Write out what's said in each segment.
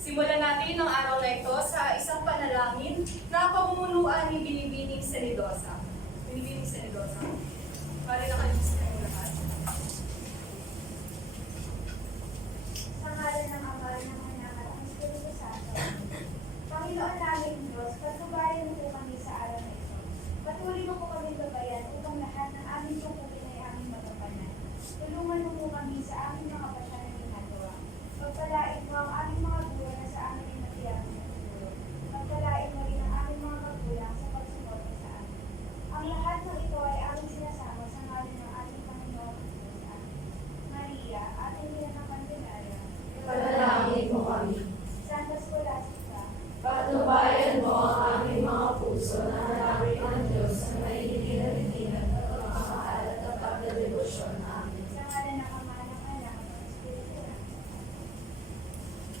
Simulan natin ang araw na ito sa isang panalangin na pamumunuan ni Binibining Senidosa. Binibining Senidosa. Pare nakalis kayo lahat. Sa ngalan ng Ama, ng Anak, at ng Espiritu Santo. Panginoon namin Diyos, patnubayan mo po kami sa araw na ito. Patuloy mo po kami gabayan upang lahat ng aming tungkulin ay aming magampanan. Tulungan mo po kami sa aming mga pasya na ginagawa. Pagpalain mo ang aming mga buwan na sa amin ay matiyang na tutulog. Pagpalain mo rin ang aming mga magulang sa pagsuporta sa amin. Ang lahat ng ito ay aming sinasama sa ngalan ng aming Panginoon Diyos amin. Maria, ating ina ng Candelaria. Panalangin mo kami. Santa Scholastica. Patnubayan mo ang aming mga puso na hanapin ang Diyos na naiintinag-inag at pagmamahal at tapat na debosyon. Amen. Sa ngalan ng Ama, ng Anak, at ng Espiritu Santo.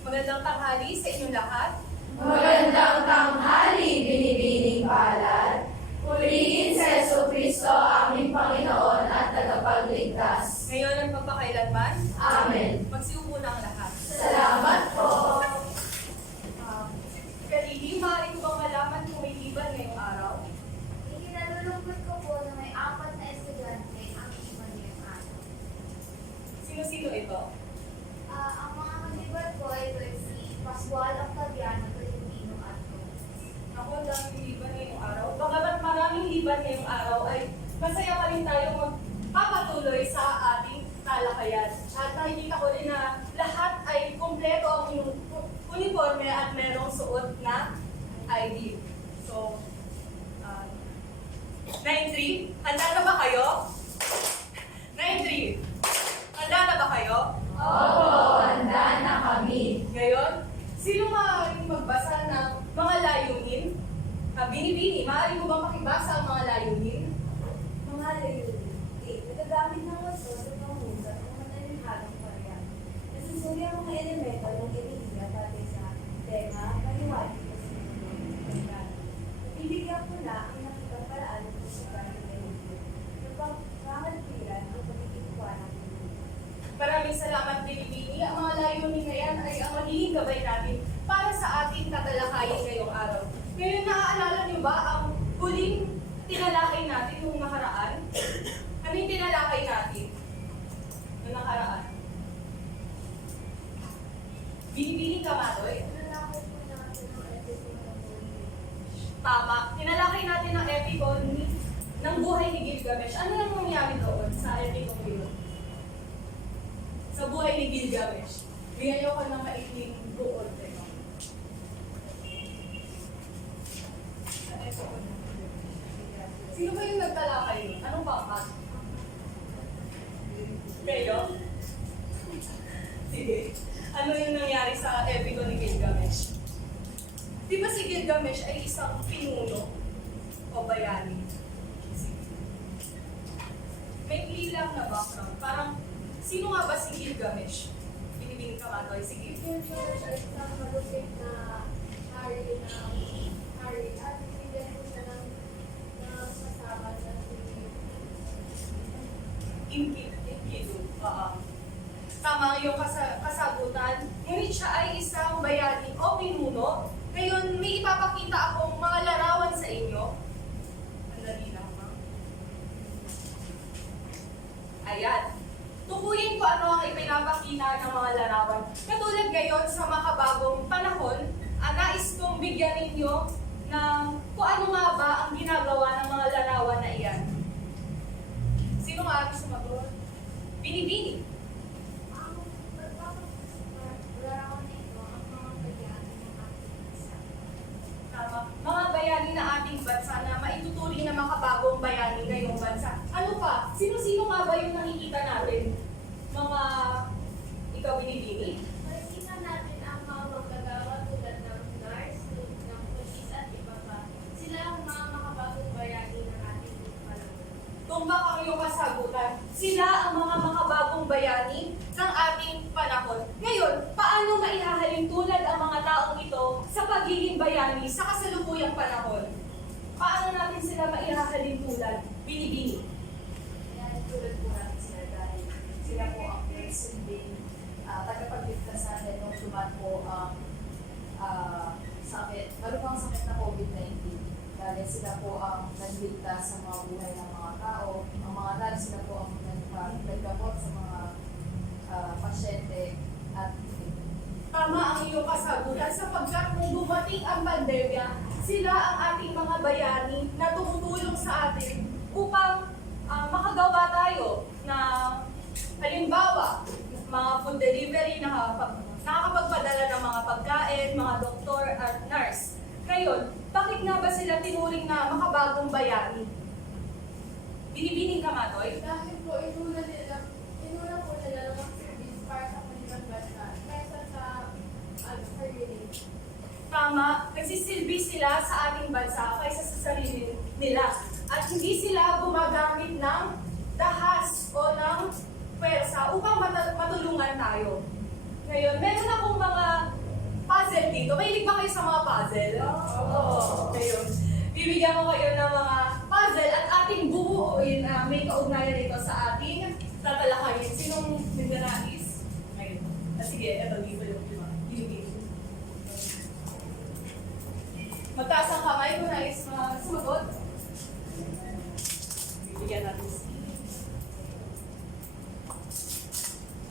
Magandang tanghali sa inyong lahat. Magandang tanghali, binibining palad. Purihin sa Jesucristo, aming Panginoon at tagapagligtas. Ngayon at magpakailanman, Amen. magsiupo na ang lahat. Salamat po. Kalili, maaari ko bang malaman kung may liban ngayong araw? Ikinalulungkot ko po na may 4 na estudyante ang iwan ngayong araw. Sino-sino ito? Ang mga kalibat ko ay si Pascual Octaviano Tolentino at Ako ang daming liban ngayong araw. Bagamat maraming liban ngayong araw ay masaya pa rin tayo magpapatuloy sa ating talakayan. At nakikita ko rin na lahat ay kumpleto ang uniforme at merong suot na ID. So, 9-3, handa na ba kayo? 9-3, handa na ba kayo? Opo, handa na kami. Ngayon, sino maaaring magbasa ng mga layunin? Bini-bini, maaari mo bang makibasa ang mga layunin? mga layunin. Nagagamit ng waso sa pangusap ng matalinghagang parehang. Nasusuri ang mga elemento ng enerhiya batay sa tema, paliwanag o sinunod. Bibigyan ko na ang nakitang paraan ng pagsukan ng enerhiya. Napangangalipiran ang pagkikikuha ng enerhiya. Maraming salamat, Bini-bini. Ang mga layunin na yan ay ang magiging gabay natin para sa ating tatalakayin ngayong araw. Ngayon, naaalala niyo ba ang huling tinalakay natin nung nakaraan? Ano yung tinalakay natin nung nakaraan? Bini-bini Kamatoy? Nalakot po natin ang episode ng buhay. Tama. Tinalakay natin ang epicon ng buhay ni Gilgamesh. Ano yung nangyari doon sa epicon yun? Sa buhay ni Gilgamesh. Bigyan niyo ko ng maikling buod. Sa epicon. Sino ba yung nagtalakay yun? Anong pangkat? Kayo? Sige. Ano yung nangyari sa epicon ni Gilgamesh? Di ba si Gilgamesh ay isang pinuno o bayani? May ilang na background. Parang, sino nga ba si Gilgamesh? Binibining Kamatoy. Sige. Gilgamesh ay isang malupit na hari at bigyan ko siya ng kasama na si Enkidu. Tama yung kasagutan. Ngunit siya ay isang bayani o pinuno. Ngayon, may ipapakita akong mga larawan sa inyo. Andali lang, ma'am. Ayan. Tukuyin ko ano ang ipinapakita ng mga larawan. Katulad ngayon sa makabagong panahon, nais kong bigyan ninyo ng kung ano nga ba ang ginagawa ng mga larawan na iyan. Sino nga ang sumagot? Bini-bini. ang pagpapalarawan nito ang mga bayani ng ating bansa. Tama. Mga bayani na ating bansa na maituturing na makabagong bayani ngayong bansa. Ano pa? Sino-sino nga ba yung nakikita natin? Mga ikaw binibini? Makikita natin ang mga manggagawa tulad ng nurse, ng pulis at iba pa. Sila ang mga makabagong bayani ng ating panahon. Tumbak ang iyong kasagutan. Sila ang mga makabagong bayani ng ating panahon. Ngayon, paano maihahalin tulad ang mga taong ito sa pagiging bayani sa kasalukuyang panahon? Paano natin sila maihahalin tulad? Binibini. Kaya tulad po natin sila dahil sila po ang nagsunding tagapagligtas natin nung dumaan po ang sakit, marumang sakit na COVID-19. Dahil sila po ang nagligtas sa mga buhay ng mga tao. Ang mga nurse sila po ang naggamot sa mga pasyente at Tama ang iyong kasagutan sapagkat nung dumating ang pandemya, sila ang ating mga bayani na tumutulong sa atin upang makagawa tayo na halimbawa, mga food delivery, nakakapagpadala ng mga pagkain, mga doktor at nurse. Ngayon, bakit nga ba sila tinuring na makabagong bayani? Binibining ka, Matoy? Dahil po, inuna po nila ng service para sa kanilang bansa kaysa sa sarili. Tama, nagsisilbi sila sa ating bansa kaysa sa sarili nila. At hindi sila gumagamit ng dahas o ng pwersa upang matulungan tayo. Ngayon, meron akong mga puzzle dito. Mahilig ba kayo sa mga puzzle? Oo. Ngayon, bibigyan ko kayo ng mga puzzle at ating bubuuin na may kaugnayan dito sa ating tatalakayin. Sinong nagnanais? Ngayon. Sige, eto dito yung binibigyan. Magtaas ang kamay kung nais sumagot. Bibigyan natin si...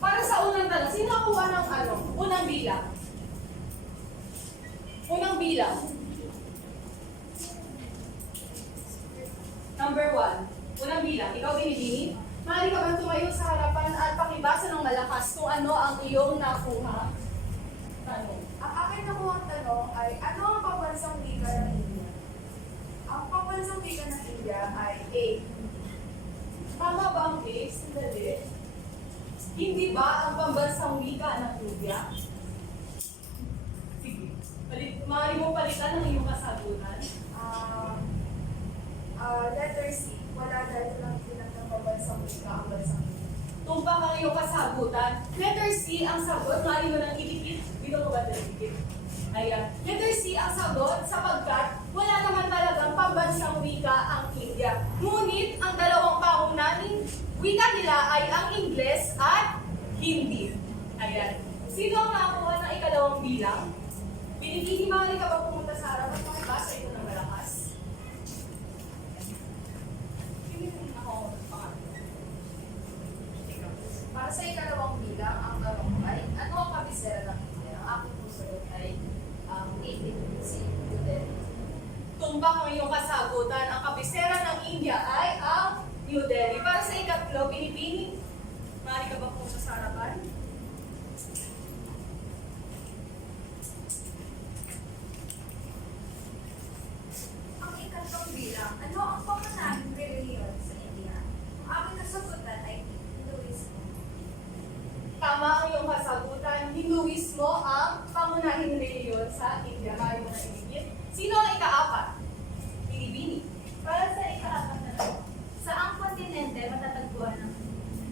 Para sa unang tanong, sino ang kuha ng unang bilang? Unang bilang. Number 1. Unang bilang. Ikaw, Binibini. Maaari ka bang tumayo sa harapan at pakibasa ng malakas kung ano ang iyong nakuha? Tanong. Ang akin nakuha tanong ay, ano ang pambansang wika ng India? Ang pambansang wika ng India ay A. Tama ba ang case? Sandali. Hindi ba ang pambansang wika ng India? Sige. Maaari mo palitan ng iyong kasagutan. Letter C. Wala dahil lang pinag ng pambansang wika ang bansang India. Tumpak ang iyong kasagutan. Letter C ang sagot. Maaari mo nang idikit. Dito ko ba idikit? Ayan. Letter C ang sagot sapagkat wala naman talagang pambansang wika ang India. Ngunit ang dalawang pangunahing wika nila ay ang Ingles at Hindi. Ayan. Sino ang nakakuha ng ikalawang bilang? Binibini, maaari ka ba pumunta sa harapan? Pakibasa ito ng malakas. Hindi mo ako pangalan. para sa ikalawang bilang, ang tanong ay, ano ang kabisera ng India? Ang aking pusunod ay 18 New Delhi. Tumbak ang iyong kasagutan. Ang kabisera ng India ay ang New Delhi. Para sa ikatlo, Pinipini. Maaari ka ba po sa harapan? Ang ikatlong bilang, ano ang pangunahing reliyon sa India? Ang aking kasagutan ay Hinduismo. Tama ang iyong kasagutan. Hinduismo ang pangunahing reliyon sa India. Maaari mo na iligit. Sino ang ikaapat? Pinipini. Para sa ikaapat na tanong, saang kontinente matatagpuan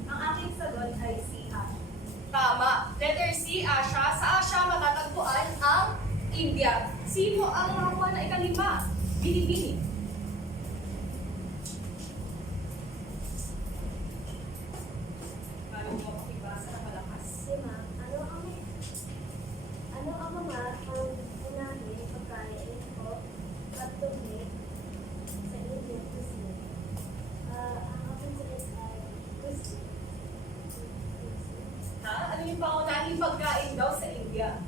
ang aking sagot ay si Asia. Tama. Letter C, Asia. Sa Asia matatagpuan ang India. Sino ang nakakuha na ikalima? Pinipini. Maaari mo makibasa ng malakas. Lima, ano ang mga pangunahing pagkain o pagtumi sa inyong kusina? Ang aking sagot ay crispy. Ha? Ano yung pangunahing pagkain daw sa India?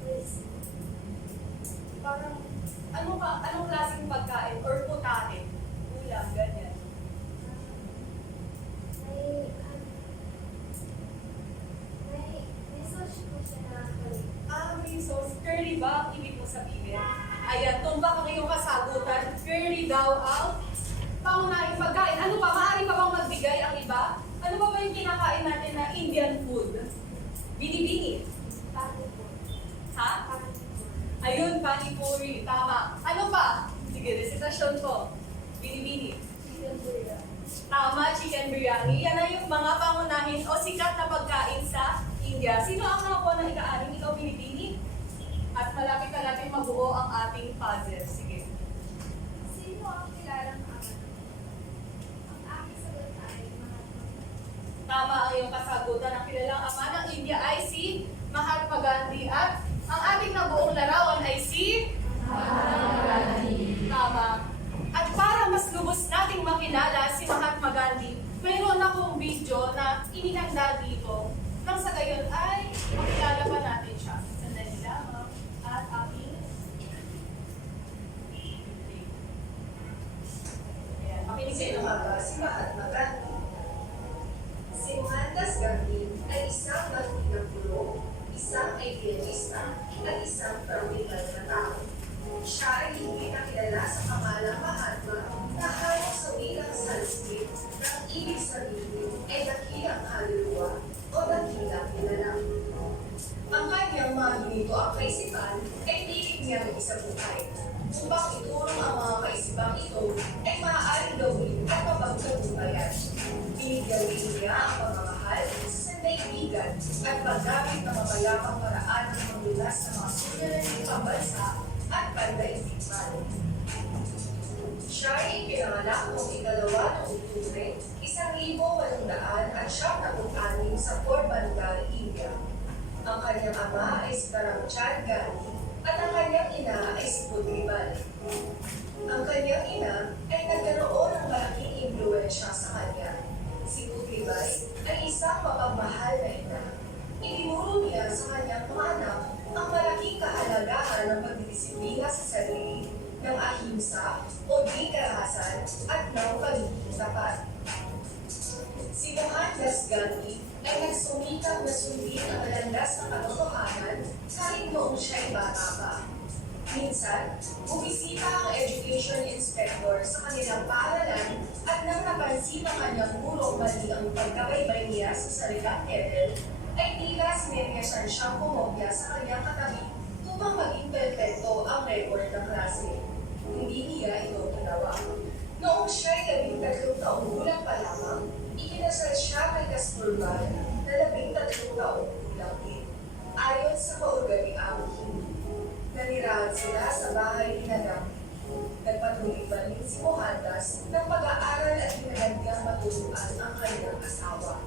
Crispy. Parang, anong klaseng pagkain? Or putahe? Ulam, ganyan. May sauce po siya na curry. May sauce. Curry ba ang ibig mo sabihin? Ayan, tumbak ang iyong kasagutan. Curry daw ang pangunahing pagkain. Ano pa? Maaari pa bang magbigay ang iba? Ano pa ba yung kinakain natin na Indian food? Bini-bini. Pati po. Ha? Pati po. Ayun, panipuri. Tama. Ano pa? Sige, recitation ko. Bini-bini. Chicken biryani. Tama, chicken biryani. Yan ay yung mga pangunahin o sikat na pagkain sa India. Sino ang nakakuha ng ika-anim? Ikaw, Binibini? At malapit na natin mabuo ang ating puzzle. Sige. Sino ang kilalang ama? Ang aking sagot ay Mahatma Gandhi. Tama ang iyong kasagutan. Ang kilalang ama ng India ay si at ang ating nabuong larawan ay si Tama. At para mas lubos nating makilala si Mahatma Gandhi, mayroon akong video na inihanda dito. Nang sa gayon ay makilala pa natin siya. Sandali lamang. At aking... Ayan, makinig kayo Sino nga ba si Mahatma Gandhi? Si Mohandas Gandhi ay isang magtinang gulo, isang idealista, at isang practical na tao. Siya ay hindi nakilala sa pangalang Mahatma na halos sa wikang Sanskrit ng ibig sabihin ay dakilang kaluluwa o dakilang nilalang. Ang kanyang mga ginito ang kaisipan ay tinig niyang isang buhay. Upang iturong ang mga kaisipang ito ay maaaring gawin at mapagkabuhayan. Binigyan rin niya ang pagmamahal sa sandaigdigan at paggamit ng mapayapang paraan ng paglulas sa mga suliraning pambansa at pandaigdigman. Siya ay pinanganak noong 2 ng Oktubre, 1896 sa Porbandar, India. Ang kanyang ama ay si Karamchand Gandhi at ang kanyang ina ay si Pudribal. Ang kanyang ina ay nagkaroon ng malaking impluwensya sa kanya. Si Pudribal ay isang mapagmahal na ina. Itinuro niya sa kanyang mga anak ang malaking kahalagahan ng pagdidisiplina sa sarili, ng ahimsa o di karahasan at ng pagiging tapat. Si Mohandas Gandhi ay nagsumikap na sundin ang landas ng katotohanan kahit noong siya'y bata pa. Minsan, bumisita ang education inspector sa kanilang paaralan at nang napansin ang kanyang gurong mali ang pagkabaybay niya sa salitang Kerel, ay tila sineryasan siyang pumopya sa kanyang katabi upang maging perfecto ang record ng klase. Hindi niya ito ginawa. Noong siya'y 13 taong gulang pa lamang, ikinasal siya kay Kasturba na 13 taong gulang din. Ayon sa kaugaliang Hindi, nanirahan sila sa bahay ni Gandhi. Nagpatuloy pa rin si Mohandas ng pag-aaral at pinagandang maturuan ang kanyang asawa.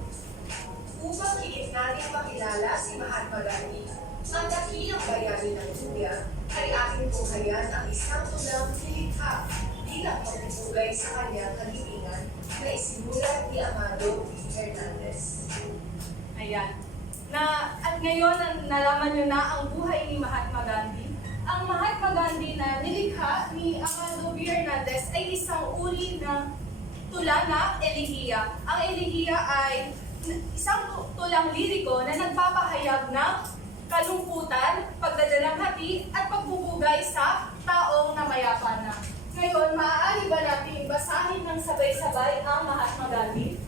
Upang higit natin makilala si Mahatma Gandhi, ang dakilang bayani ng India ay ating tunghayan ang isang tulang nilikha bilang pagtutugay sa kanyang kalibingan na isinulat ni Amado V. Hernandez. Ayan. At ngayon, nalaman nyo na ang buhay ni Mahatma Gandhi. Ang Mahatma Gandhi na nilikha ni Amado V. Hernandez ay isang uri ng tula na elehiya. Ang elehiya ay isang tulang liriko na nagpapahayag ng kalungkutan, pagdadalang hati, at pagbubugay sa taong namayapa na. Ngayon, maaari ba natin basahin ng sabay-sabay ang Mahatma Gandhi?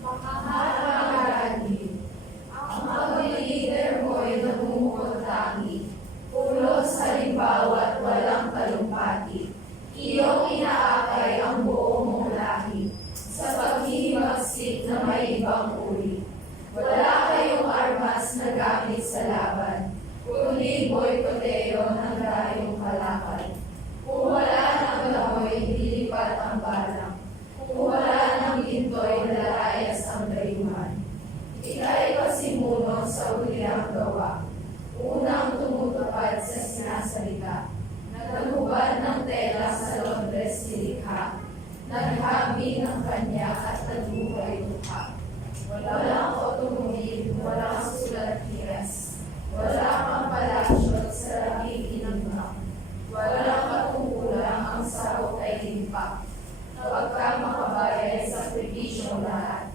Mahatma Gandhi, ang mga leader mo ay namumukod tangi, ulos halimbawa at walang talumpati. Iyong inaakay ang buong mong lahi, sa paghihimagsik na may ibang uri. Wala kayong armas na gamit sa laban, kundi boykoteo ng dayong kalakal. Kung wala ng gamoy, lilipat ang balang. Kung wala ng gintoy, lalayas ang dayuhan. Ika'y pasimuno sa uliang gawa, unang tumutupad sa sinasalita. Naghubad ng tela sa Londres nilikha, naghabi ng kanya at nagbuhay tukha. Walang otomobil, walang sulat tiras, walang ang palasyo sa labing inimak, walang katungkulang ang sahot ay limpak. Pagka makabayay sa sakripisyo lahat,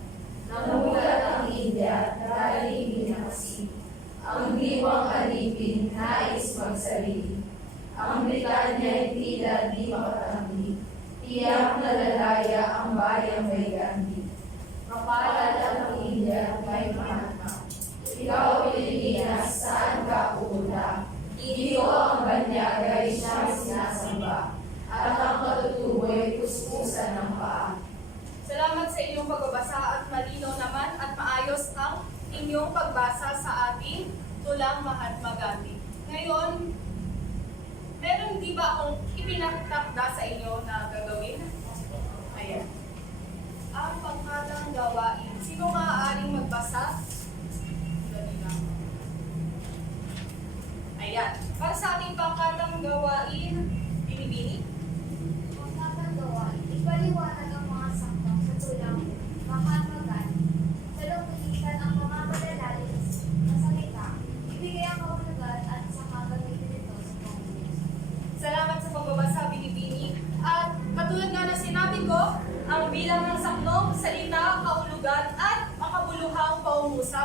namulat ang India dahil binasi. Ang diwang alipin nais magsarili. Ang Britanya ay tila di makatamli. Tiyak na lalaya ang bayang may Gandhi. Kapalad ang India may Mahatma. Ikaw, Pilipinas, saan ka pupunta? Iyo ang banyagay siyang sinasamba. At ang katutuboy kuskusan ng paa. Salamat sa inyong pagbabasa at malinaw naman at maayos ang inyong pagbasa sa ating tulang Mahatma Gandhi. Ngayon, meron di ba akong ipinaktakda sa inyo na gagawin? Ayan. Ang panghalang gawain. Sino maaaring magbasa? Dali lang.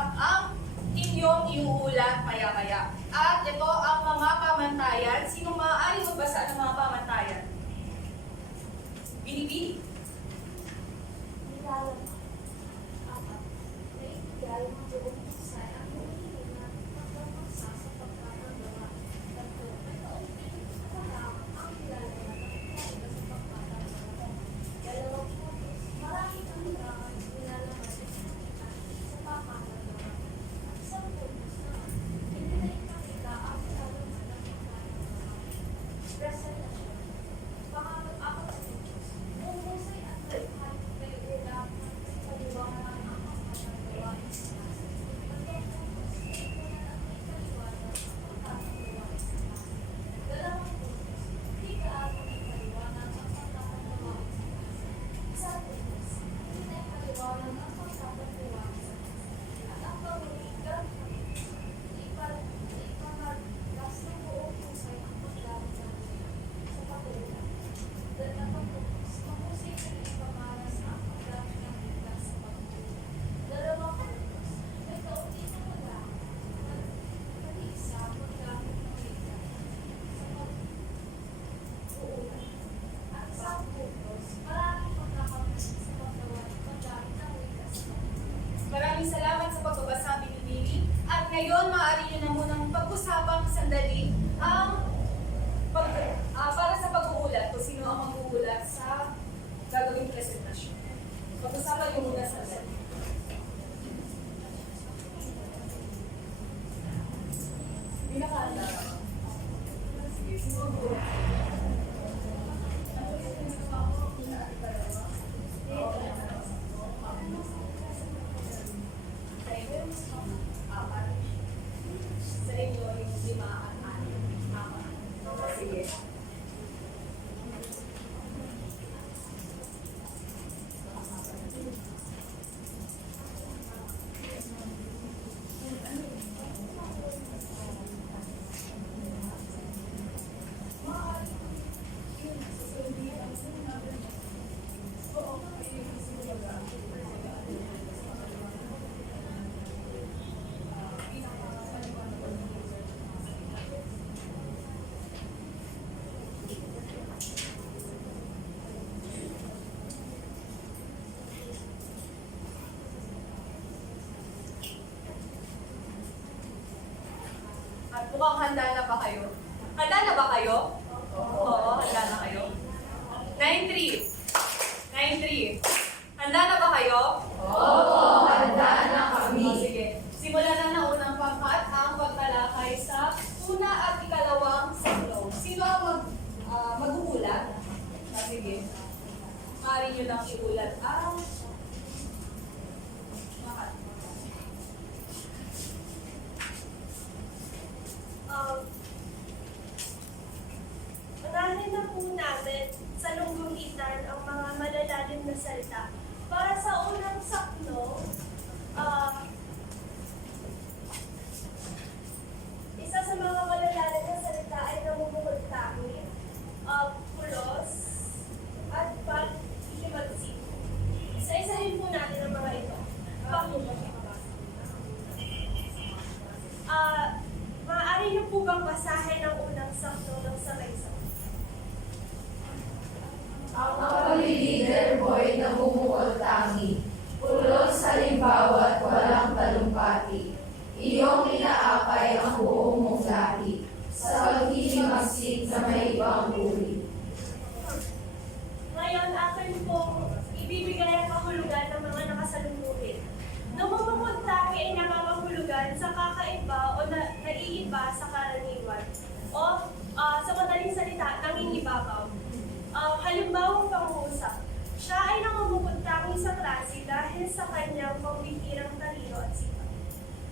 lamang ang inyong iuulat maya-maya. At ito ang mga pamantayan. Sino maaari magbasa ng mga pamantayan? Binibini. Nilalang apat. Naibigay ng buong husay ang humiling na pagpapaksa sa pagkakagawa. Tatlo, nagkaunting kamarang ang nilalaya ng pagkakagawa sa pagkakagawa. Dalawang puntos, maraming ang hirangan nilalaman sa pagkakagawa sa pagkakagawa. At isang puntos naman, hindi na ipakita ang nilalaman ng pagkakagawa. Presentasyon. Pangapat-apat na puntos. Kung husay at lahat may ulam sa paliwanag ang pagkakagawa ng klase. Tatlong puntos. Ikunan at may paliwanag ang pagkakagawa ng klase. Dalawang puntos. Di gaano may paliwanag ang pagkakagawa ng klase. Isang puntos. Hindi na paliwanag ang pagkakagawa ng klase. At ang panguling gagawin, ipamaglas ng buong husay ang paggamit ng sa patuloy. Dalawang puntos. Mahusay na ipamalas ang paggamit ng ligtas sa patuloy. Dalawang puntos. Nagkaunti na wala. Nag-iisa paggamit ng ligtas sa pag-uulan. At isang puntos. Maraming pagkakamali sa paggawa ng paggamit ng ligtas sa patuloy. Maraming salamat sa pagbabasa, Binibini. At ngayon, maaari nyo na munang pag-usapang sandali ang para sa pag-uulat, kung sino ang mag-uulat sa gagawing presentasyon. Pag-usapan nyo muna sandali. Hindi nakahanda. Sige, sino ang uulat? Sa inyo yung 5 at 6. Sige. At mukhang handa na ba kayo? Handa na ba kayo? Oo, handa na kayo. 9-3. 9-3. Handa na ba kayo? Opo, handa na O, kami. sige. Simulan na ng unang pangkat ang pagtalakay sa una at ikalawang saklo. Sino ang mag-uulat? Sige. Maaari nyo lang iulat ang makat. Unahin na po namin sa lunggungitan ang mga malalalim na salita. Para sa unang saklo, isa sa mga malalalim na salita ay namumukod tangi, pulos, at pag-ihimagsik. Isa-isahin po natin ang mga ito. Maaari niyo po bang basahin ang unang saklo ng sabay-sabay? Ang pag-leader mo'y namumukol tangi. Pulos halimbawa at walang talumpati. Iyong inaakay ang buong mong lahi. Sa paghihimagsik sa may ibang uri. Ngayon, akin pong ibibigay ang kahulugan ng mga nakasalumuhin. Namumukod tangi ay nakakahulugan sa kakaiba o naiiba sa karaniwan. O sa madaling salita, nangingibabaw. Halimbawang pangungusap. Siya ay namumukod tangi sa klase dahil sa kanyang pambihirang talino at sipag.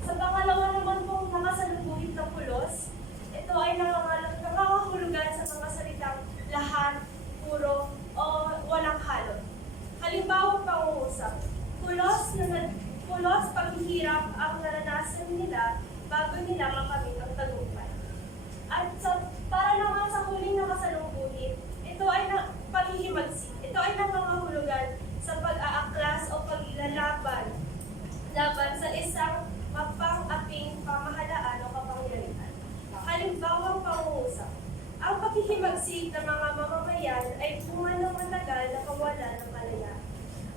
Sa pangalawa naman pong nakasalumuhin ng pulos, ito ay nakakahulugan sa mga salitang lahat, puro, o walang halot. Halimbawa pangungusap. Pulos paghihirap ang naranasan nila bago nila makamit ang tagumpay. At para naman sa huling nakasalumuhin, ito ay paghihimagsik. Ito ay nangangahulugan sa pag-aaklas o paglalaban sa isang paghihimagsik ng mga mamamayan ay bunga ng matagal na kawalan ng kalayaan.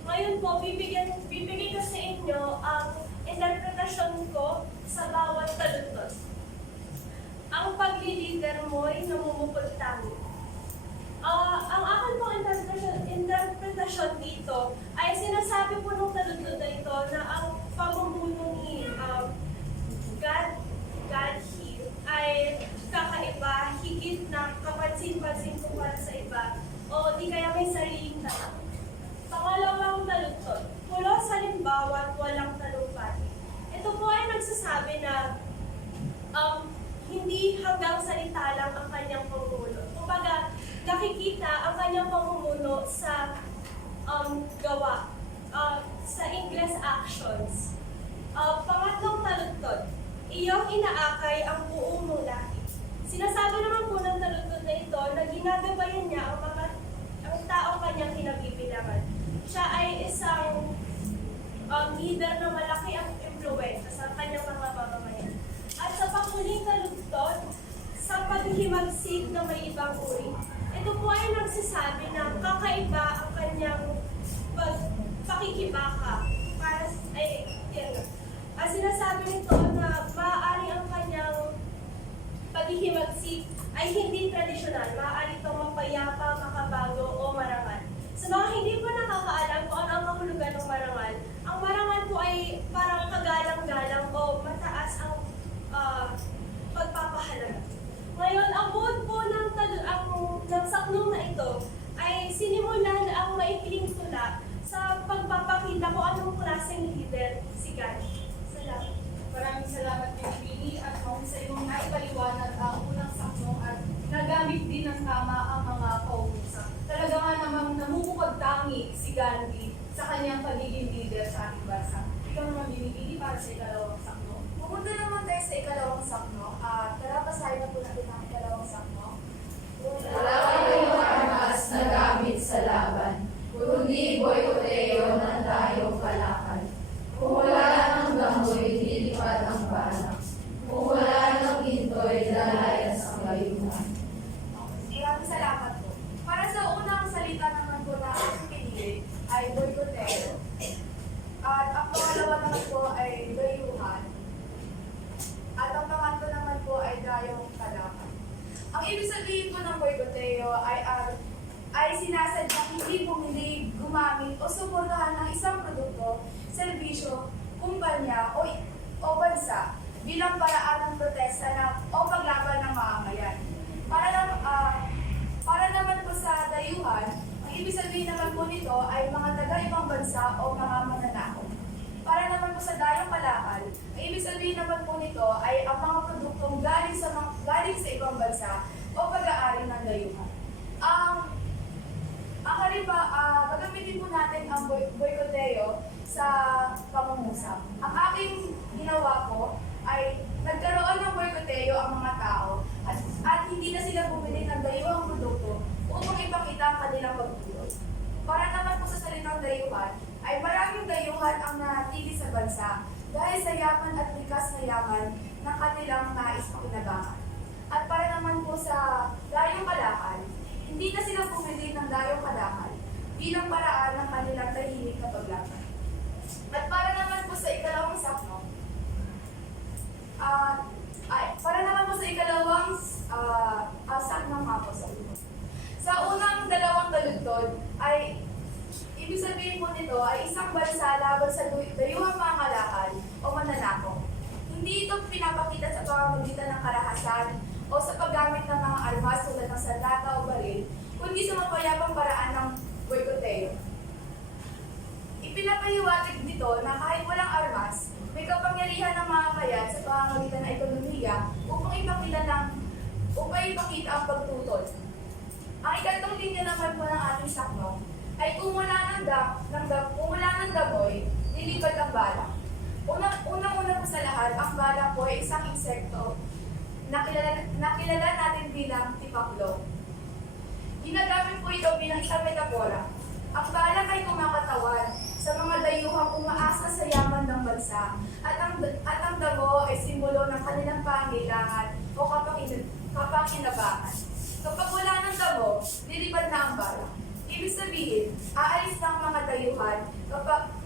Ngayon po, bibigay ko sa inyo ang interpretasyon ko sa bawat taludtod. Ang paglilider mo'y namumukol tayo. Ang akin pong interpretasyon dito ay sinasabi po ng taludtod na ito na ang pamumuno ni God here ay kakaiba, higit na kapansin-pansin ko para sa iba, o di kaya may sariling tanong. Pangalawang taludtod, pulos halimbawa at walang talumpati. Ito po ay nagsasabi na hindi hanggang salita lang ang kanyang pamumuno. Kumbaga, nakikita ang kanyang pamumuno sa gawa, sa English actions. Pangatlong taludtod, iyong inaakay ang buong mong lahi. Sinasabi naman po ng taludtod na ito na ginagabayan niya ang taong kanyang kinabibilangan. Siya ay isang leader na malaki ang impluwensya sa kanyang mga mamamayan. At sa panghuling taludtod, sa paghihimagsik na may ibang uri, ito po ay nagsasabi na kakaiba ang kanyang pakikibaka para sinasabi nito na maaari ang kanyang paghihimagsik ay hindi tradisyonal, maaari itong mapayapa, makabago o marangal. Sa mga hindi po nakakaalam kung ano ang kahulugan ng marangal, ang marangal po ay parang kagalang-galang o mataas ang pagpapahalaga. Ngayon, ang buod po ng saknong na ito ay sinimulan ang maikling tula sa pagpapakita kung anong klaseng leader si God. Salamat. Maraming salamat din, Pili, at kung sa iyong naipaliwanag ang unang sakno at nagamit din ng tama ang mga kausap. Talaga nga namang namumukod tangi si Gandhi sa kanyang pagiging leader sa ating bansa. Ikaw naman binibili para sa ikalawang sakno. Pumunta naman tayo sa ikalawang sakno. Tara, basahin na po natin ang ikalawang sakno. Wala kayong armas na gamit sa laban, kundi boykoteo ng tayong kalakal. Kung wala ng gamoy, lilipad ang balak. Kung wala ng gintoy, lalayas ang gayuman. Maraming salamat po. Para sa unang salita naman po na aking pinili ay boykotero. At ang pangalawa naman po ay dayuhan. At ang pangatlo naman po ay dayong kalakal. Ang ibig sabihin po ng boykoteo ay sinasadyang hindi bumili, gumamit o suportahan ng isang produkto, serbisyo, kumpanya o bansa bilang paraan ng protesta o paglaban ng mamamayan. Para naman po sa dayuhan, ang ibig sabihin naman po nito ay mga taga-ibang bansa o mga mananakop. Para naman po sa dayong kalakal, ang ibig sabihin naman po nito ay ang mga produktong galing sa ibang bansa o pag-aari ng dayuhan. Gagamitin po natin ang boykoteo sa pangungusap. Ang aking ginawa ko ay nagkaroon ng boykoteo ang mga tao at hindi na sila bumili ng dayuhang produkto upang ipakita ang kanilang pagtulog. Para naman po sa salitang dayuhan, ay maraming dayuhan ang nanatili sa bansa dahil sa yaman at likas na yaman ng kanilang nais pakinabangan. At para naman po sa dayong kalakal, hindi na sila bumili ng dayong kalakal bilang paraan ng kanilang tahimik na paglaban. At para naman po sa ikalawang sakno, sakno nga po sa ulo. Sa unang dalawang taludtod ay ibig sabihin po nito ay isang bansa laban sa dayuhang mga kalakal o mananakop. Hindi ito pinapakita sa pamamagitan ng karahasan o sa paggamit ng mga armas tulad ng sandata o baril, kundi sa mapayapang paraan ng boykoteo. Ipinapahiwatig dito na kahit walang armas, may kapangyarihan ng mga bayan sa pamamagitan ng ekonomiya upang ipakita ang pagtutol. Ang ikatlong linya naman po ng ating sakno ay kung wala ng damoy, lilipad ang balak. Unang-una po sa lahat, ang balak po ay isang insekto na kilala natin bilang tipaklo. Ginagamit po ito bilang isang metapora. Ang balak ay kumakatawan sa mga dayuhang umaasa sa yaman ng bansa at ang damo ay simbolo ng kanilang pangailangan o kapakinabangan. Kapag wala ng damo, lilipad na ang bala. Ibig sabihin, aalis na ang mga dayuhan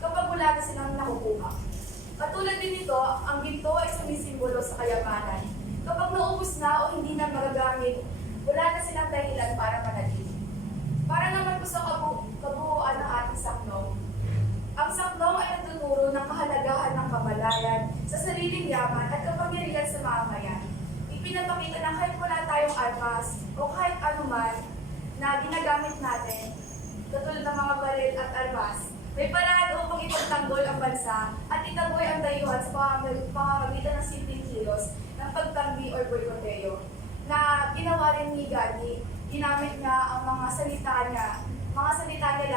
kapag wala na silang nakukuha. Katulad din nito, ang ginto ay sumisimbolo sa kayamanan. Kapag naubos na o hindi na magagamit, wala na silang dahilan para manatili. Para naman po sa kabuuan ng ating saknong, ang saknong ay nagtuturo ng kahalagahan ng kamalayan sa sariling yaman at kapangyarihan sa mamamayan. Ipinapakita na kahit wala tayong armas o kahit anuman na ginagamit natin, katulad ng mga baril at armas, may paraan upang ipagtanggol ang bansa at itaboy ang dayuhan sa pamamagitan ng simpleng kilos ng pagtanggi o boykoteo na ginawa rin ni Gandhi. Ginamit niya ang mga salita niya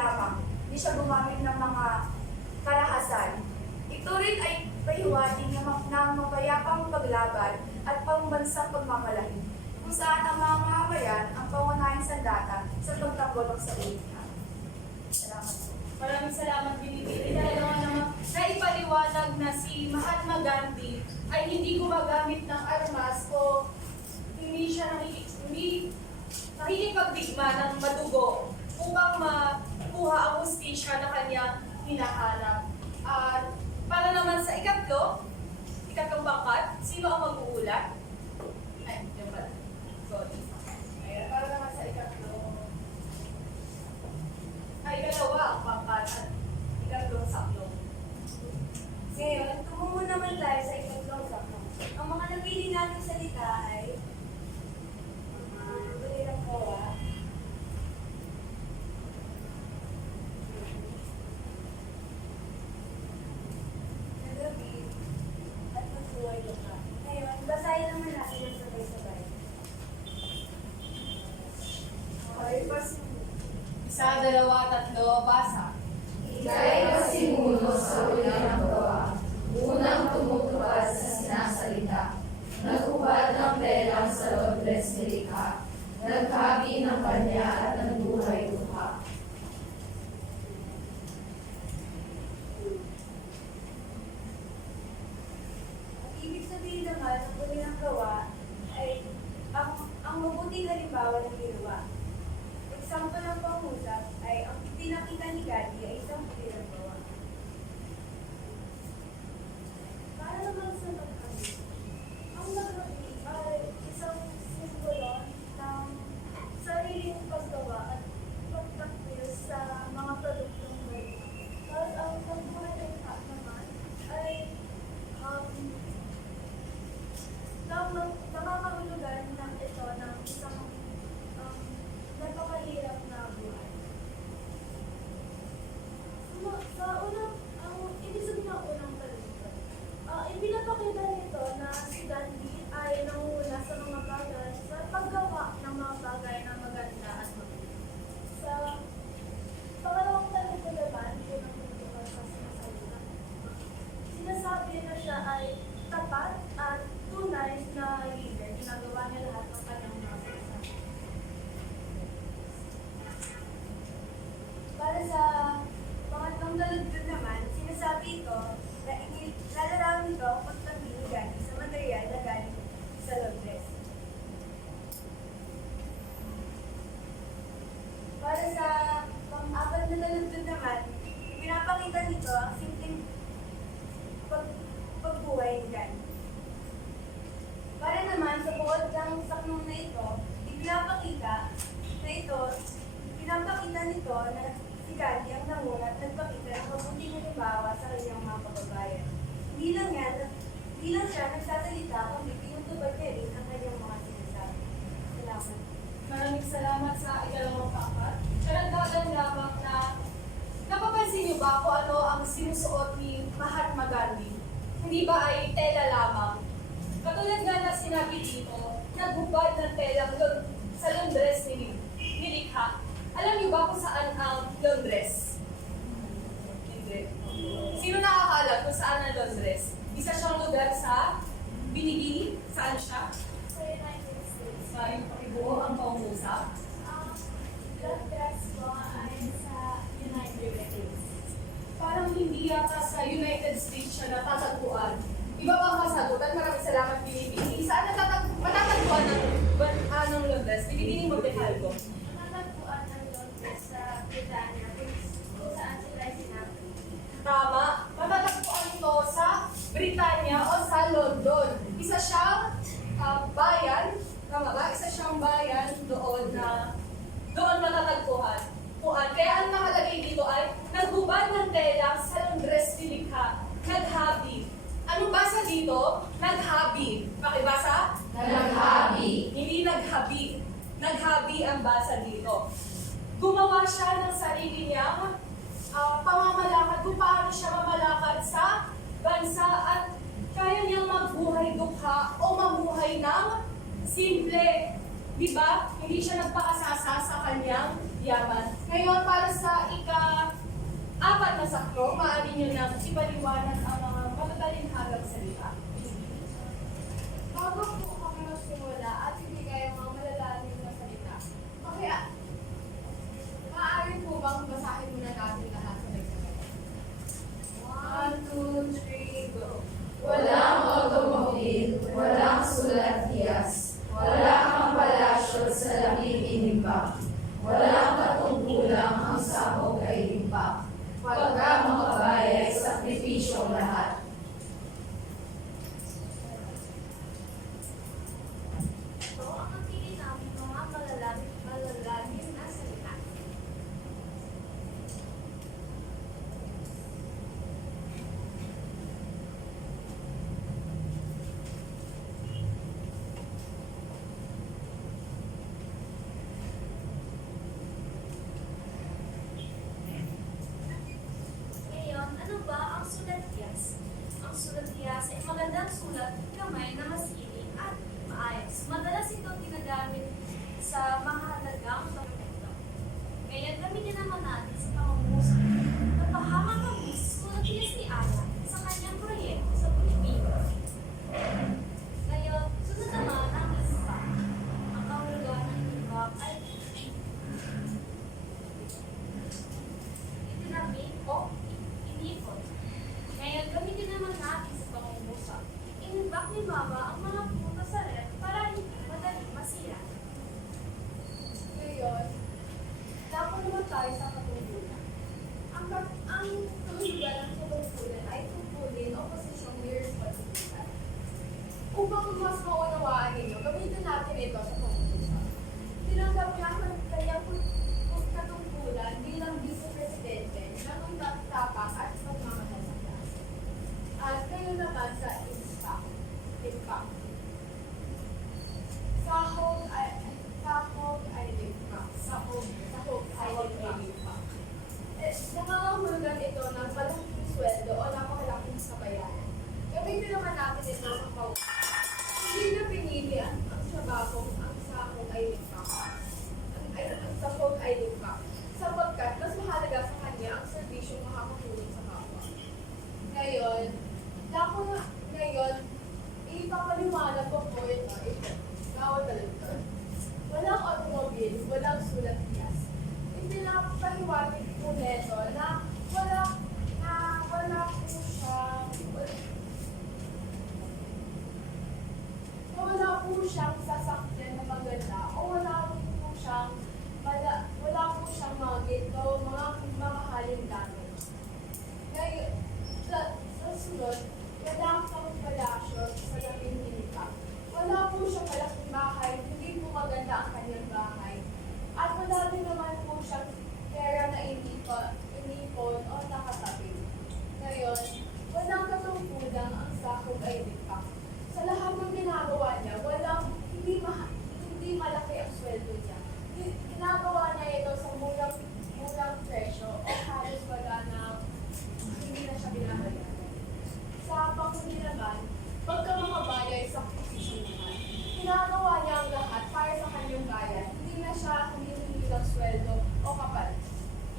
lamang. Hindi siya gumamit ng mga karahasan. Ito rin ay pahiwatig ng mapayapang paglaban at pambansang pagmamalaki, kung saan ang mga mamamayan ang pangunahing sandata sa pagtanggol sa ulihan. Salamat po. Maraming salamat, Binibini. Dahil naman naipaliwanag na si Mahatma Gandhi ay hindi gumagamit ng armas o hindi siya nakikipagbigma ng madugo upang makuha ang hustisya na kanyang hinahanap. At para naman sa ikatlong pangkat, sino ang mag-uulat? Ay, yun pala. Sorry. Ayan, para naman sa ikatlong ang pangkat at ikatlong saklong. Ngayon, tumungo naman tayo sa ikatlong sakong. Ang mga napili nating salita ay Balirang Kawa, Nagabi, at Magbuhay Luka. Ngayon, basahin naman natin ang sabay-sabay. Okay, pas- Isa, dalawa, tatlo, basa. Ika'y pasimuno sa uli ng gawa, unang tumutupad sa sinasalita, nagubad ng pelang sa Londres nilikha, naghabi ng kanya at ng buhay luha. Ang ibig sabihin naman ng uli ng gawa ay ang mabuting halimbawa ng ginawa. Example ng pangusap ay ang pinakita ni Gandhi ay isang uli ng gawa. Para naman sa naghabi, ang naghabi ay isang simbolo ng sariling paggawa at pagtakbil sa mga produktong bayan. At ang pagbuhay ng naman ay nakakahulugan ng ito ng isang napakahirap na buhay. Sa unang, ang ibig sabihin ng unang talento, ipinapakita nito na si Gandhi ay nanguna sa mga bagay, sa paggawa ng mga bagay na maganda at mabuti. Sa pangalawang talento naman, unang tungkol sa sinasalita, sinasabi na siya ay tapat at tunay na leader. Ginagawa niya lahat ng kanyang mga sinasabi. Para sa pangatlong talento naman, sinasabi ito na lalarawan nito ang pagtabi ni Gandhi sa material na galing sa Londres. Para sa pang-apat na talento naman, pinapakita nito ang simpleng pagbuhay ni Gandhi. Para naman sa bukod ng saknong na ito, ipinapakita nito na si Gandhi ang nanguna at nagpakita ng mabuting halimbawa sa kanyang mga kababayan. Hindi lang siya nagsasalita, kundi pinutubad niya rin ang kanyang mga sinasabi. Salamat. Maraming salamat sa ikalawang pangkat. Karagdagan lamang na napapansin niyo ba kung ano ang sinusuot ni Mahatma Gandhi? Hindi ba ay tela lamang? Katulad nga na sinabi dito, naghubad ng telang sa Londres nilikha. Alam niyo ba kung saan ang Londres? Hindi. Sino nakakaalam kung saan ang Londres? Isa siyang lugar sa Binibini. Saan siya? Sa United States, Sa yung pakibuo ang pangungusap. Londres po ay sa United States. Parang hindi yata sa United States siya natatagpuan. Iba pa ang kasagutan. Maraming salamat, Binibini. Saan matatagpuan ng Londres? Binibini mo Aldo. Matatagpuan ng Londres sa Britanya kung saan sila sinabi. Tama. Matatagpuan ito sa Britanya o sa London. Isa siyang bayan, tama ba? Isa siyang bayan doon matatagpuan. Kaya ang nakalagay dito ay naghubad ng tela sa Londres nilikha, naghabi. Ano basa dito? Naghabi. Pakibasa? Naghabi. Hindi naghabi. Naghabi ang basa dito. Gumawa siya ng sarili niyang pamamalakad kung paano siya mamalakad sa bansa at kaya niyang magbuhay dukha o mabuhay ng simple. Diba? Hindi siya nagpakasasa sa kanyang yaman. Ngayon, para sa ika-4 na sakto, maaari niyo nang ipaliwanag ang mga matatalinhagang salita. Bago po kami magsimula at hindi kayo mga malalalim na salita, kaya maaari po bang basahin muna natin lahat sabay-sabay? 1, 2, 3, go! Walang automobile, walang sulat hiyas, wala kang palasyo sa labing inimbak, walang katungkulang ang sabog ay limpak, pagka makabay ay sakripisyong lahat. Ito ang napili namin mga malalalim na salita. Ngayon, ano ba ang sulatyas? Ang sulatyas ay magandang sulat ng kamay na masiling at maayos. Madalas ito ginagamit sa mahalagang dokumento. Ngayon, gamitin naman natin sa pangungusap. Napahamak kami sa sulatyas ni Aya sa kanyang proyekto sa Pilipinas. Ngayon, sunod naman ang imbak. Ang kahulugan ng imbak ay itinami o inipon. Ngayon, gamitin naman natin sa pangungusap. Inibak ni Mama ang mga puto sa ref para hindi madaling masira. Ngayon, dapat naman tayo sa katungkulan. Ang kahulugan ng katungkulan ay tungkulin o posisyong may responsibilidad. Upang mas maunawaan ninyo, gamitin natin ito sa pangungusap. Tinanggap niya ang kanyang katungkulan bilang vice-presidente ng tapang at pagmamahal sa klase. At kayo naman sa impact. Sahog ay impact. Sahog ay impact. Nangangahulugan ito ng malaking sweldo o napakalaking kabayaran. Gamitin naman natin ito sa pangungusap. Hindi na pinili ang sabakong ang sahog ay impact. Ang sahog ay impact. Sapagkat mas mahalaga sa kanya ang serbisyong makakatulong sa kapwa. Ngayon, ipapaliwanag ko po ito. Bawal talento. Walang automobile, walang sulat hiyas. Ipinapahiwatig po nito na wala po siyang sasakyan na maganda o wala po siyang mga ginto, mga mamahaling gamit. Ngayon, sa sunod, wala kang palasyo sa labing nilipa. Wala po siyang malaking bahay, hindi po maganda ang kanyang bahay. At wala din naman po siyang pera na inipon o nakatabi. Ngayon, walang katungkulang ang sakop ay lipa. Sa lahat ng ginagawa niya, hindi malaki ang sweldo niya. Ginagawa niya ito sa murang presyo o halos wala na hindi na siya binabayaran. Sa panghuli naman, pagka makabaya ay sakripisyo naman. Ginagawa niya ang lahat para sa kanyang bayan. Hindi na siya humihingi ng sweldo o kapal.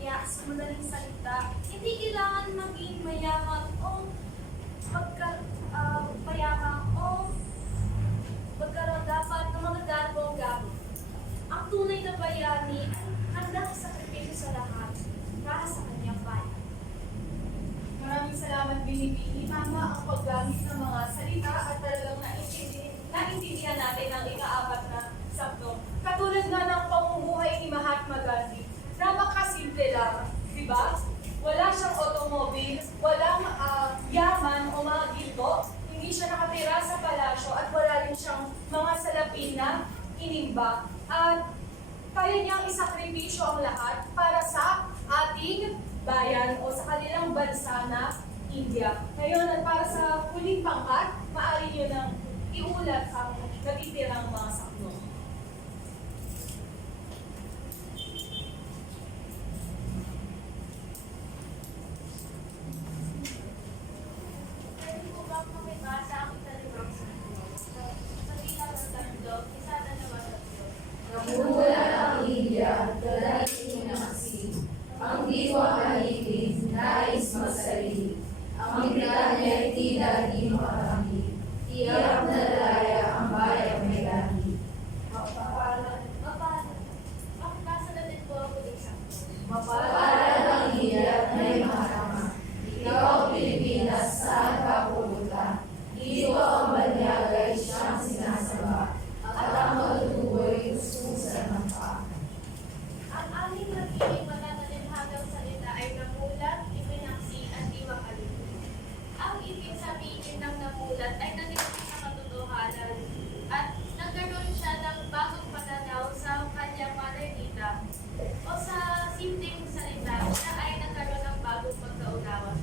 Kaya sa madaling salita, hindi kailangan maging mayaman o payaman o magkaroon dapat ng mga garbong gamit. Ang tunay na bayani ay handa sa sakripisyo sa lahat para sa kanyang bayan. Maraming salamat, Binibini. Tama ang paggamit ng mga salita at talagang naintindihan natin ang ika-4 na sakto. Katulad na ng pamumuhay dapil na inimba at kaya niyang isakripisyo ang lahat para sa ating bayan o sa kanilang bansa na India. Ngayon, at para sa huling pangkat, maaari niyo nang iulat ang natitirang mga saklong. Pwede po ba kumita sa aking talimang sa bilang ng tatlo, isa na naman tatlo. Namumula ang India, dalahin ng asin. Ang diwang alipin, nais masarili. Ang Britanya tila di makarami. Tiyak na laya ang bayang may lahi. Mapapasalatin po ako isang. Mapalad ang India at may maharama. Ikaw, Pilipinas, saan ka pupunta? Dito ang banyagay siyang sinasamba. At ang matutuboy gustusan ng paa. Ang aming nagiging matatalinhagang salita ay namulat, ipinaksi, at diwang alipin. Ang ibig sabihin ng namulat ay nalipit sa katotohanan at nagkaroon siya ng bagong pananaw sa kanyang pananalita o sa simpleng salita siya ay nagkaroon ng bagong pagkaunawa.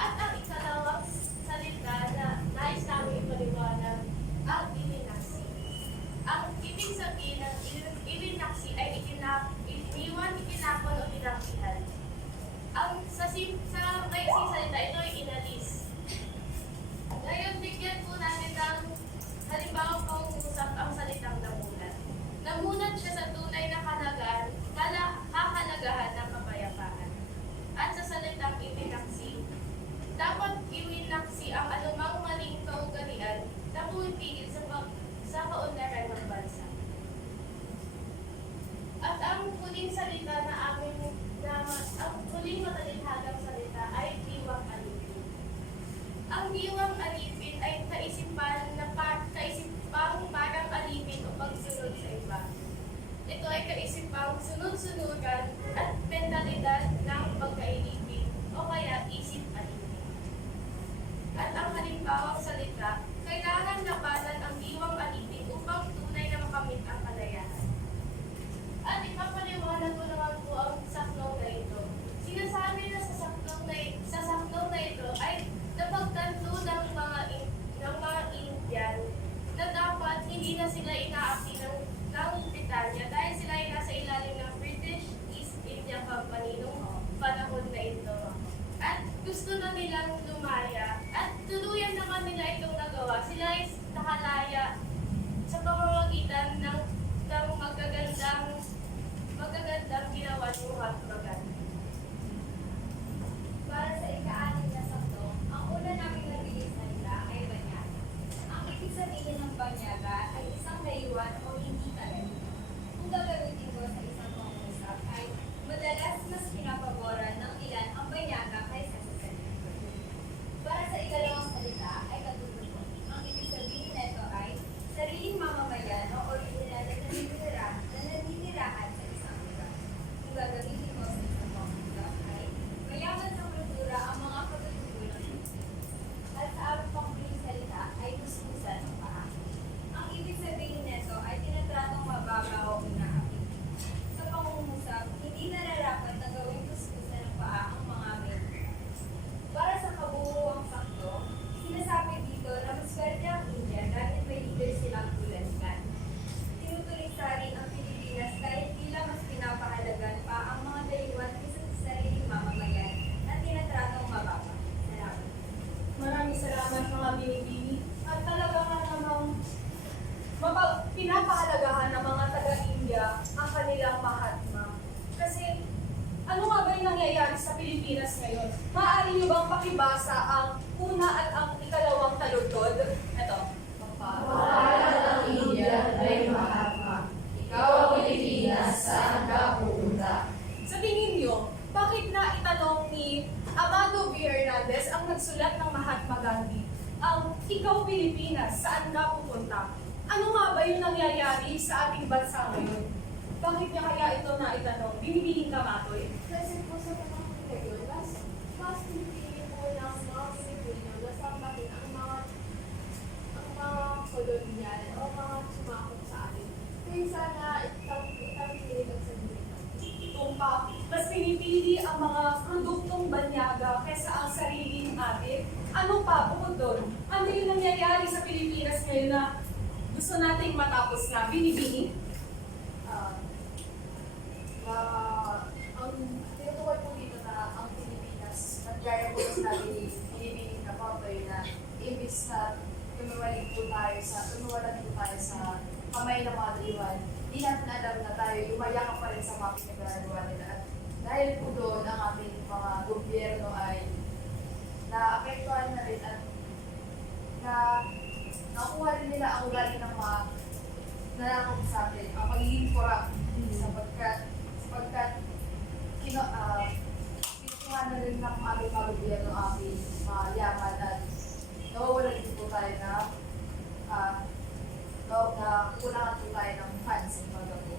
At ang ikalawang salita na nais namin ipaliwanag ang ibinaksi. Ang ibig sabihin ng ibinaksi ay iniwan, itinapon o tinaksihan. Ang sa maiksi salita, ito ay inalis. Ngayon, bigyan po natin ng halimbawa pangungusap ang salitang namulat. Namulat siya sa tunay na kahalagahan ng kapayapaan. At sa salitang ibinaksi, dapat iwinaksi ang anumang maling kaugalian na pumipigil sa kaunlaran ng bansa. At ang huling salita ang huling matalinhagang salita ay diwang alipin. Ang diwang alipin ay kaisipang parang alipin o pagsunod sa iba. Ito ay kaisipang sunod-sunugan at mentalidad ng pagkailipin o kaya isip alipin. At ang halimbawang salita, kailangan labanan ang diwang alipin upang tunay na makamit ang kalayahan. At ipapaliwanag ko naman po ang saklong na ito. Sinasabi na sa saklong na ito ay napagtanto ng mga Indian na dapat hindi na sila inaakti ng Britanya dahil sila ay nasa ilalim ng British East India Company noong panahon na ito. At gusto na nilang lumaya at tuluyan naman nila itong nagawa. Sila ay nakalaya sa pamamagitan ng magagandang ginawa ni Mahatma Gandhi. Para sa ika-anim na sakto, ang una naming nabigay salita ay banyaga. Ang ibig sabihin ng banyaga ay isang layuan o hindi talaga. Kung gagamitin ko sa isang pangungusap ay madalas mas pinapaboran ng ilan ang banyaga kaysa sa salita. Para sa ikalawang salita ay katutubo. Ang ibig sabihin nito ay sariling mamamayan o original na naninirahan sa isang lugar. Kung gagamitin mo sa isang pangungusap ay mayaman sa kultura ang mga katutubo ng Pilipinas. At sa aming panghuling salita ay kuskusan ng paa. Ang ibig sabihin nito ay tinatratong mababaw o inaakit. Sa pangungusap, hindi nararapat na gawing kuskusan ng paa ang mga membro. Para sa kabuuang sakto, sinasabi dito na maswerte ang India dahil may leader silang tulad kan. Tinutuloy-sari ang Pilipinas dahil tila mas pinapahalagan pa ang mga dayuhan kaysa sa sariling mamamayan na tinatratong mababa. Salamat. Maraming salamat mga binibini. At talaga nga namang pinapahalagahan ng mga taga-India ang kanilang Mahatma. Kasi ano nga ba yung nangyayari sa Pilipinas ngayon? Maaari niyo bang pakibasa ang una at ang ikalawang taludtod? Ito. Mapalad ang India, may Mahatma. Ikaw ang Pilipinas, saan ka pupunta? Sa tingin niyo, bakit na itanong ni Amado B. Hernandez ang nagsulat ng Mahatma Gandhi ang Ikaw Pilipinas, saan ka pupunta? Ano nga ba yung nangyayari sa ating bansa ngayon? Bakit niya kaya ito na itanong? Binibining kamatoy? Kasi po sa panahon ngayon, mas pinipili po ng mga Pilipino na sambahin ang mga kolonyal o mga din sana itangkilig ang sarili. Tumpak, mas pinipili ang mga produktong banyaga kaysa ang sariling atin. Ano pa bukod doon? Ano yung nangyayari sa Pilipinas ngayon na gusto nating matapos na? Binibini? Ang tinutukoy po dito na ang Pilipinas, nagyaya po sa binibining na Potoy na imbis na tumiwalag po tayo sa kamay ng mga diwan, di natin alam na tayo yumayakan pa rin sa mga pinagagawa nila. At dahil po doon, ang ating mga gobyerno ay naapektuhan na rin at na nakuha rin nila ang ugali ng mga nanakot sa atin, ang pagiging corrupt sapagkat kinukuha na rin ng aming mga gobyerno ang aming mga yaman at nawawalan din po tayo na kulangan po tayo ng funds kumbaga po.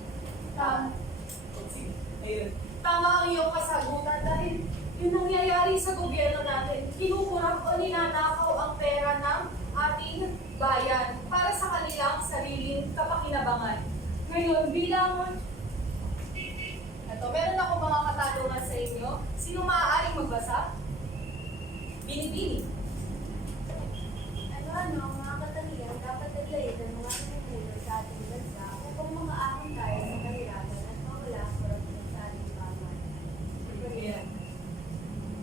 Ayun. Tama ang iyong kasagutan dahil yung nangyayari sa gobyerno natin, kinukurap o ninanakaw ang pera ng ating bayan para sa kanilang sariling kapakinabangan. Ngayon, meron ako mga katanungan sa inyo. Sino maaaring magbasa? Binibini. Mga katangian dapat taglayin ng mga namumuno sa ating bansa upang makaahon tayo sa kahirapan at mawala ang korupsyon sa ating bayan. Ayan.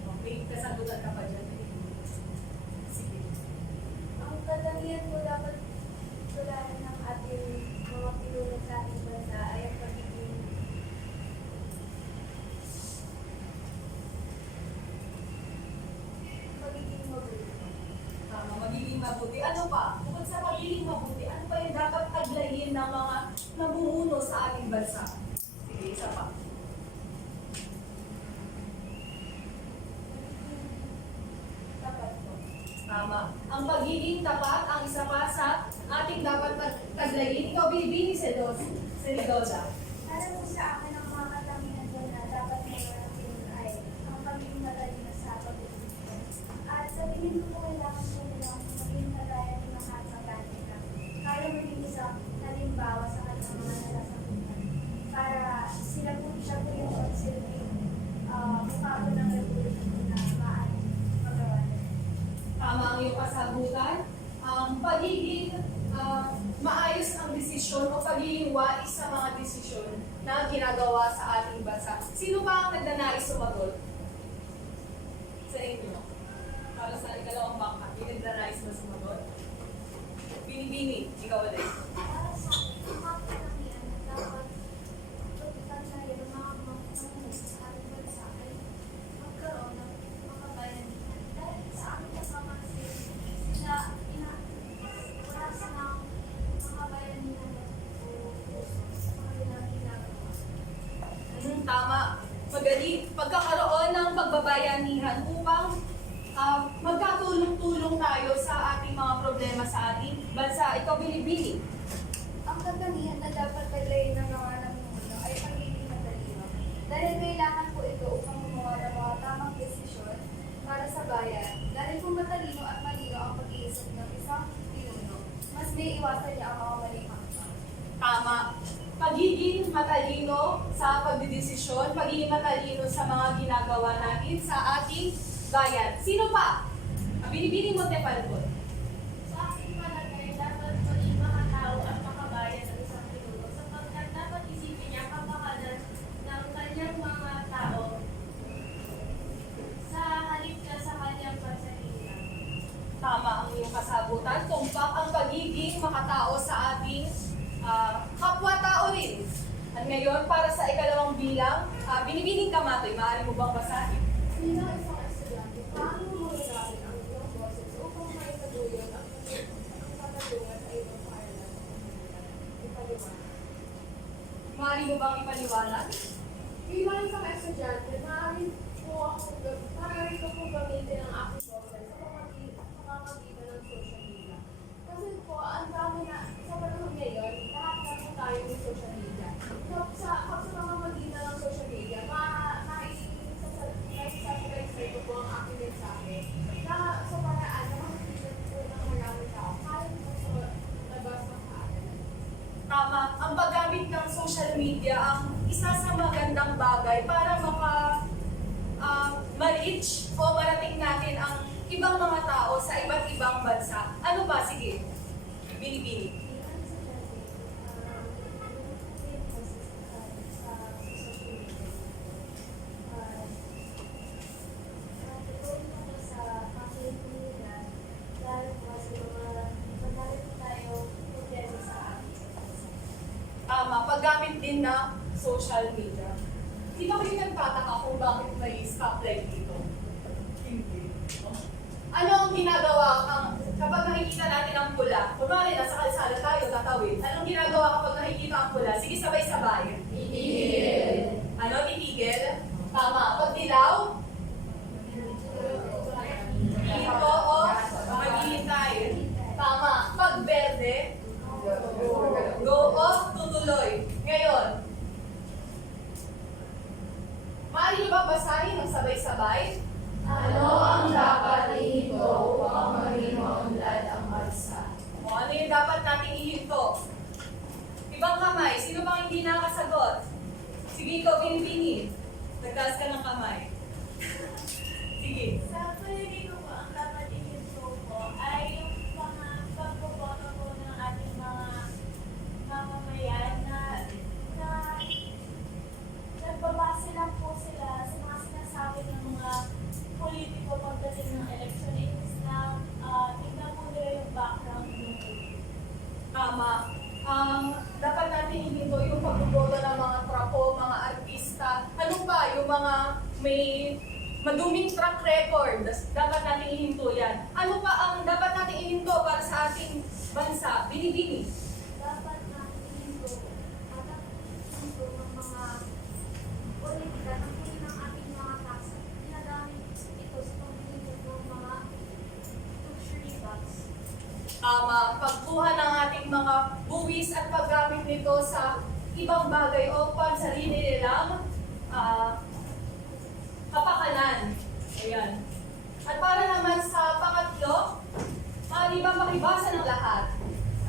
Okay, kasagutan ka pa dyan. Sige. Ang katangian po dapat tularan ng ating mga pinuno sa ating bansa ay ang pagiging mabuti. Tama, magiging mabuti. Ano pa? Bukod sa pagiging mabuti, ano pa yung dapat taglayin ng mga namumuno sa ating bansa? Sige, isa pa. Tapat po. Tama. Ang pagiging tapat, ang isa pa sa ating dapat taglayin. Ikaw, Bibini Seridosa. Para po sa akin ang mga katangian po na dapat mayroon ng ay ang pagiging matalino sa pag-iisip. At sa tingin ko po kailangan po nilang maging kagaya ni Mahatma Gandhi na kaya maging isang halimbawa sa kanyang mga nalasakutan. Para siya po yung pagsilbing mukha po ng republika po na maaaring magawa nila. Tama ang iyong kasagutan. Ang pagiging maayos ang desisyon o pagiging wais sa mga desisyon na ginagawa sa ating bansa. Sino ba ang nagnanais sumagot? Sa inyo. Para sa ikalawang bangka, yung nagnanais na sumagot? Binibini, ikaw ulit. Para sa akin, ang mga katangian na dapat pagkakasaya ng mga mamumuno sa ating bansa ay magkaroon ng makabayanihan. Dahil sa ating kasama kasi sila wala silang makabayanihan ng puso sa kanilang ginagawa. Tama. Magaling. Pagkakaroon ng pagbabayanihan upang magkatulong-tulong tayo sa ating mga problema sa ating bansa. Ikaw, Binibini. Ang katangian na dapat taglayin ng mga namumuno ay pagiging matalino. Dahil kailangan po ito upang gumawa ng mga tamang desisyon para sa bayan. Dahil kung matalino at malino ang pag-iisip ng isang pinuno, mas may iwasan niya ang mga maling hakbang. Tama. Pagiging matalino sa pagdidesisyon, pagiging matalino sa mga ginagawa natin sa ating bayan. Sino pa? Binibini mo, Tepalpon. Sa aking palagay, dapat maging mga tao at makabayan ng isang pinuno sapagkat dapat isipin niya kapakanan ng kanyang mga tao sa halip na sa kanyang pansarili. Tama ang iyong kasagutan. Tumpak ang pagiging makatao sa ating kapwa-tao rin. At ngayon, para sa ikalawang bilang, Binibining Kamatoy, maaari mo bang basahin? Bilang isang estudyante, paano mo gagawin ang iyong boses upang maitaguyod ang katanungan sa ibang paaralan? Ipaliwanag. Maaari mo bang ipaliwanag? Bilang isang estudyante, maaari ko po gamitin ang aking boses sa pamamagitan ng social media. Kasi po, ang dami na, sa panahon ngayon, lahat na po tayo ng social media. Sa pamamagitan ng social media, naisasabay ko po ang aking mensahe na sa paraan na makikita po ng maraming tao kahit po sa labas ng paaralan. Tama. Ang paggamit ng social media ang isa sa magandang bagay para ma-reach o marating natin ang ibang mga tao sa iba't ibang bansa. Ano ba? Sige. Bini-bini. Paggamit din na social media. Di ba kayo nagtataka kung bakit may stoplight dito? Hindi. Ano ang ginagawa kapag nakikita natin ang pula? Kunwari, nasa kalsada tayo, tatawid. Anong ginagawa kapag nakikita ang pula? Sige, sabay-sabay. Titigil. Ano, titigil? Tama. Pag dilaw? Dito o maghihintay. Tama. Pag berde? Go o tutuloy. Ngayon, maaari niyo ba basahin ng sabay-sabay? Ano ang dapat ihinto upang maging maunlad ang bansa? O ano yung dapat nating ihinto? Ibang kamay. Sino bang hindi nakasagot? Sige, ikaw, Binibini. Nagtaas ka ng kamay. Sige. Sa palagay ko po, ang dapat ihinto po ay yung mga pagboboto po ng ating mga mamamayan na nagbabase lang po sila sa mga sinasabi ng mga politiko pagdating ng election. Inis na tignan po nila yung background ng Tama. Dapat natin ihinto yung pagboboto ng mga trapo, mga artista. Ano pa? Yung mga may maduming track record. Dapat natin ihinto yan. Ano pa ang dapat natin ihinto para sa ating bansa? Binibini. Dapat natin ihinto ng mga politika ng huli ng ating mga tax at ginagamit ito sa pagbibigay ng mga luxury bags. Tama. Pagkuha ng ating mga buwis at paggamit nito sa ibang bagay o pansarili nilang kapakanan. Ayan. At para naman sa pangatlo, maaari ba makibasa ng lahat?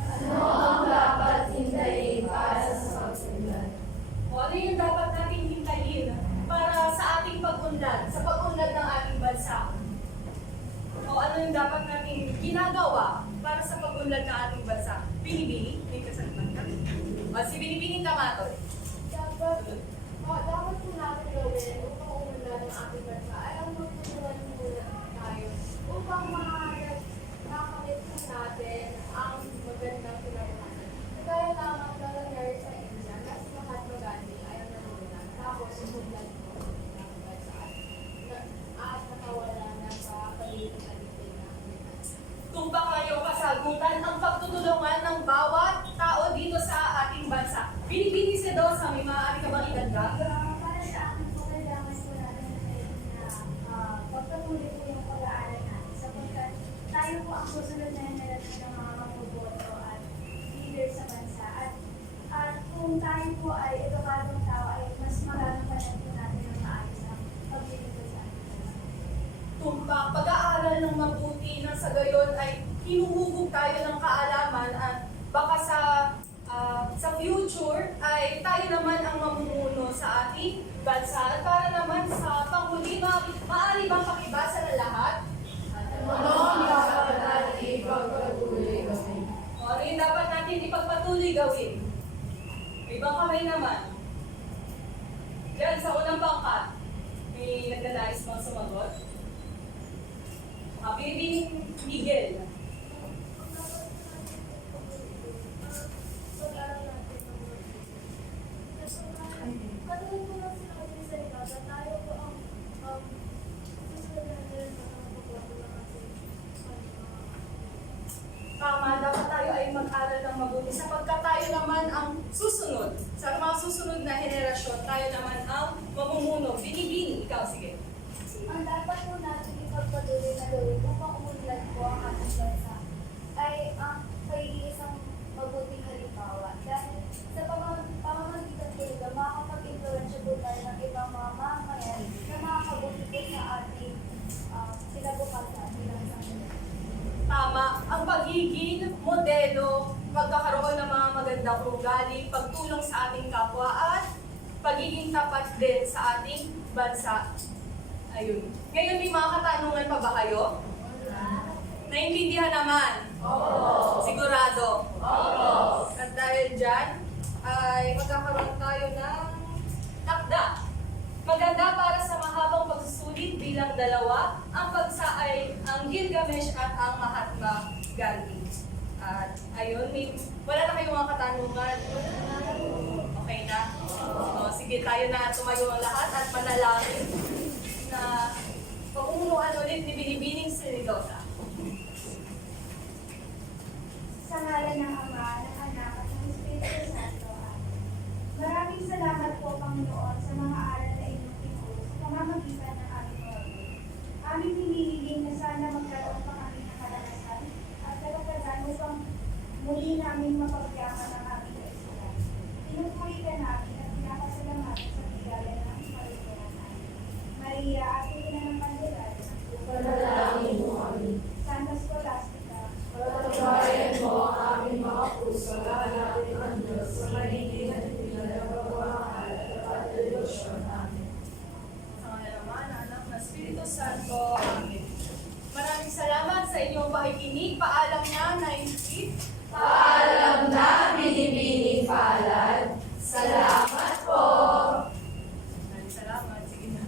Ano ang dapat hintayin para sa pag-unlad? O ano yung dapat nating hintayin para sa ating pag-unlad, sa pag-unlad ng ating bansa? O ano yung dapat nating ginagawa para sa pag-unlad ng ating bansa? Binibini? May kasagutan ka? O si Binibini Tamatoy. Dapat po natin gawin upang umunlad ang ating bansa ay ang magtutulungan muna tayo upang makakamit po natin ang magandang kinabukasan. Kaya lamang nangyari sa India na si Mahatma Gandhi ay ang namunan. Tapos umunlad po ang bansa at nakawala na sa palitan-alitin na Tumpak kayo kasagutan ang pagtutulungan ng bawat tao dito sa ating bansa. Binibini si Dosa, may maaari ka bang idagdag? Para sa akin po, kailangan po natin na pagpatuloy po yung pag-aaral natin sapagkat tayo po ang susunod na henerasyon ng mga magboboto at leader sa bansa. At kung tayo po ay edukadong tao ay mas marami pa rin po natin ang maayos na paglilito sa ating bansa. Tumpak, pag-aaral ng mabuti nang sa gayon ay hinuhubog tayo ng kaalaman at baka sa future ay tayo naman ang mamumuno sa ating bansa. At para naman sa panghuli, maaari bang pakibasa ng lahat? Ano ang dapat natin ipagpatuloy gawin? O ano yung dapat natin ipagpatuloy gawin? May ibang kamay naman. Yan, sa unang pangkat, may nagdadais bang sumagot? Binibining Miguel. pag-aaral natin ng katulad po ng sinabi sa iba na tayo po ang susunod na henerasyon ng magboboto ng ating Tama, dapat tayo ay mag-aral ng mabuti sapagkat tayo naman ang susunod. Sa mga susunod na henerasyon, tayo naman ang mamumuno. Binibini, ikaw, sige. Ang dapat po natin ipagpatuloy na gawin upang umunlad po ang ating bansa ay ang pagiging isang mabuting halimbawa. Dahil sa pamamagitan po nito, makakapag-influensya po tayo ng ibang mga mamamayan na makakabuti po sa ating kinabukasan bilang isang Tama, ang pagiging modelo, pagkakaroon ng mga maganda magandang ugali, pagtulong sa ating kapwa, at pagiging tapat din sa ating bansa. Ayun. Ngayon, may mga katanungan pa ba kayo? Naintindihan naman? Oo. Sigurado? Oo. At dahil dyan, ay magkakaroon tayo ng takda. Maganda para sa mahabang pagsusulit bilang dalawa, ang pagsa ay ang Gilgamesh at ang Mahatma Gandhi. At ayun, wala na kayong mga katanungan. Okay na? O, sige, tayo na tumayo ang lahat at manalangin na pagmumunuan ulit ni Binibining Sinigosa. Sa ngalan ng Ama, ng Anak, at ng Espiritu Santo. Amen. Maraming salamat po, Panginoon, sa mga aral na inyong tinuro sa pamamagitan ng aming mga guro. Aming hinihiling na sana magkaroon pa kami ng kalakasan at kalakasan upang muli namin mapagyaman ang aming kaisipan. Pinupuri ka namin at pinapasalamatan sa bigala ng kaluluwa namin. Maria, ate ina ng Candelaria, Panalangin mo kami. Santa Scholastica, Patawarin mo ang aming mga puso na hanapin ang Diyos sa mahilig at pinagpapamahal at patulusyon namin. Sa ngalan ng Ama, ng Anak, ng Espiritu Santo. Amen. Maraming salamat sa inyong pakikinig. Paalam na, 9th. Paalam na, Binibining Palad. Salamat po. Maraming salamat. Sige na.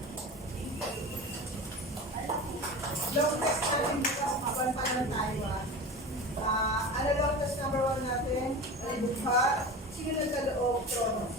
Thank you. Long test natin dito, mabanta na tayo ano long test number 1 natin? Ay, bukha. Sino nagkaloob? Trono.